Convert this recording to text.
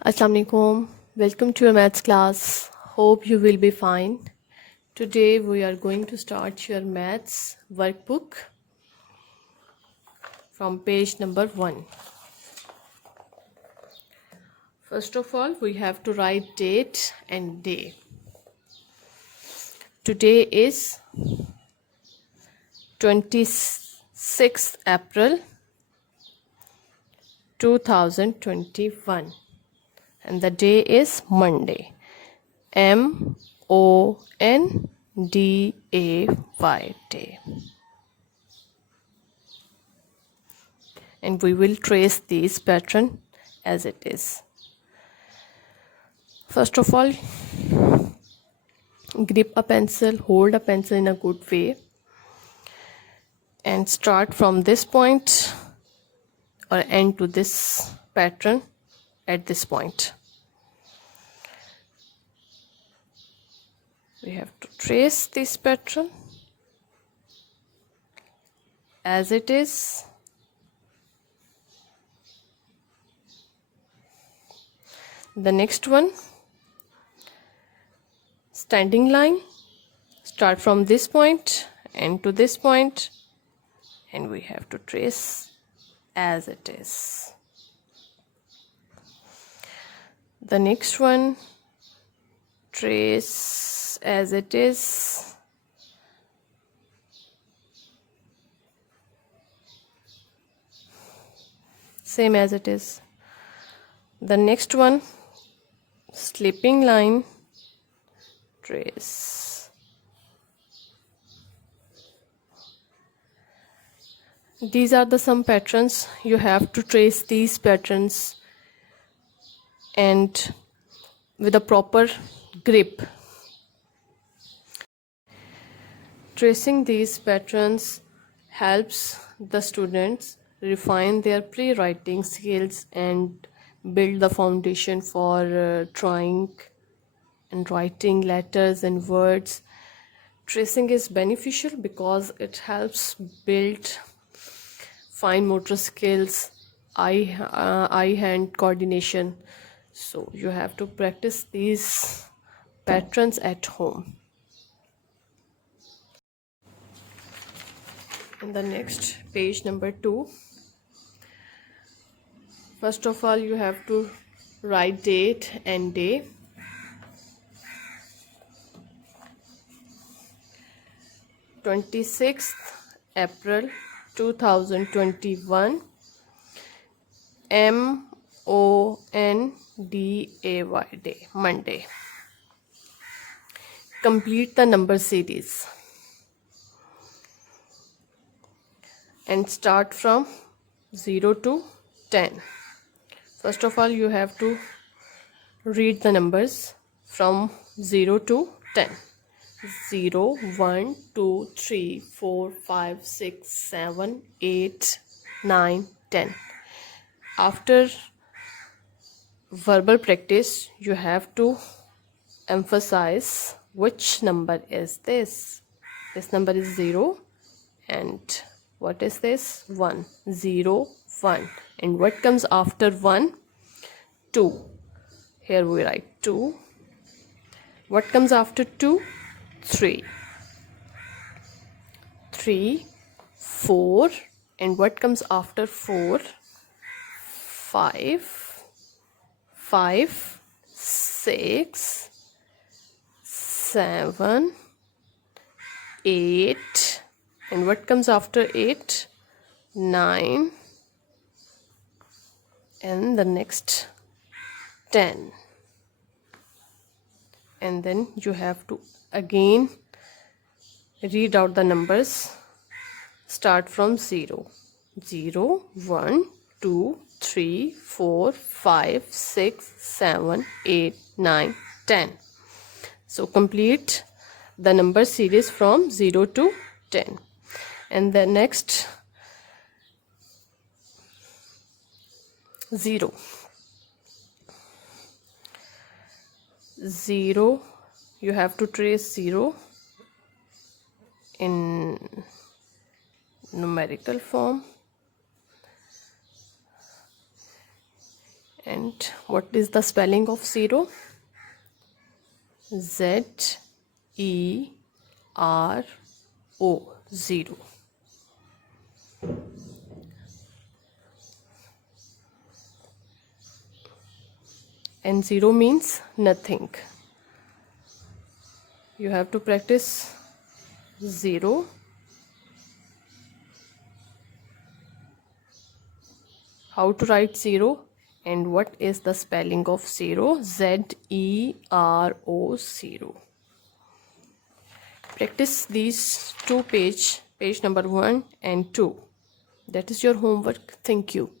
Assalamualaikum. Welcome to your maths class. Hope you will be fine. Today we are going to start your maths workbook from page number 1. First of all, we have to write date and day. Today is 26th April 2021 and the day is Monday. Monday, day. And we will trace this pattern as it is. First of all, grip a pencil, hold a pencil in a good way and start from this point or end to this pattern at this point. We have to trace this pattern as it is. The next one, standing line, start from this point, end to this point, and we have to trace as it is. The next one, trace as it is. Same as it is. The next one, slipping line, trace. These are the some patterns. You have to trace these patterns and with a proper grip. Tracing these patterns helps the students refine their pre-writing skills and build the foundation for drawing and writing letters and words. Tracing is beneficial because it helps build fine motor skills, eye-hand coordination. So you have to practice these patterns at home. In the next page number 2, first of all you have to write date and day. "26th April 2021, Monday, day, Monday." Complete the number series and start from 0 to 10. First of all, you have to read the numbers from 0 to 10. 0, 1, 2, 3, 4, 5, 6, 7, 8, 9, 10. After verbal practice, you have to emphasize which number is this. This number is 0 and what is this? 1. 0, 1. And what comes after 1? 2. Here we write 2. What comes after 2? 3. 3, 4. And what comes after 4? 5. 5, 6, 7, 8. And what comes after 8? 9. And the next 10. And then you have to again read out the numbers. Start from 0. 0, 1, 2, 3, 4, 5, 6, 7, 8, 9, 10. So complete the number series from 0 to 10. And the next 0. 0, you have to trace 0 in numerical form And what is the spelling of 0? Z-E-R-O, 0. And 0 means nothing. You have to practice 0. How to write 0 and what is the spelling of 0? Z-E-R-O, 0. Practice these two page number 1 and 2. That is your homework. Thank you.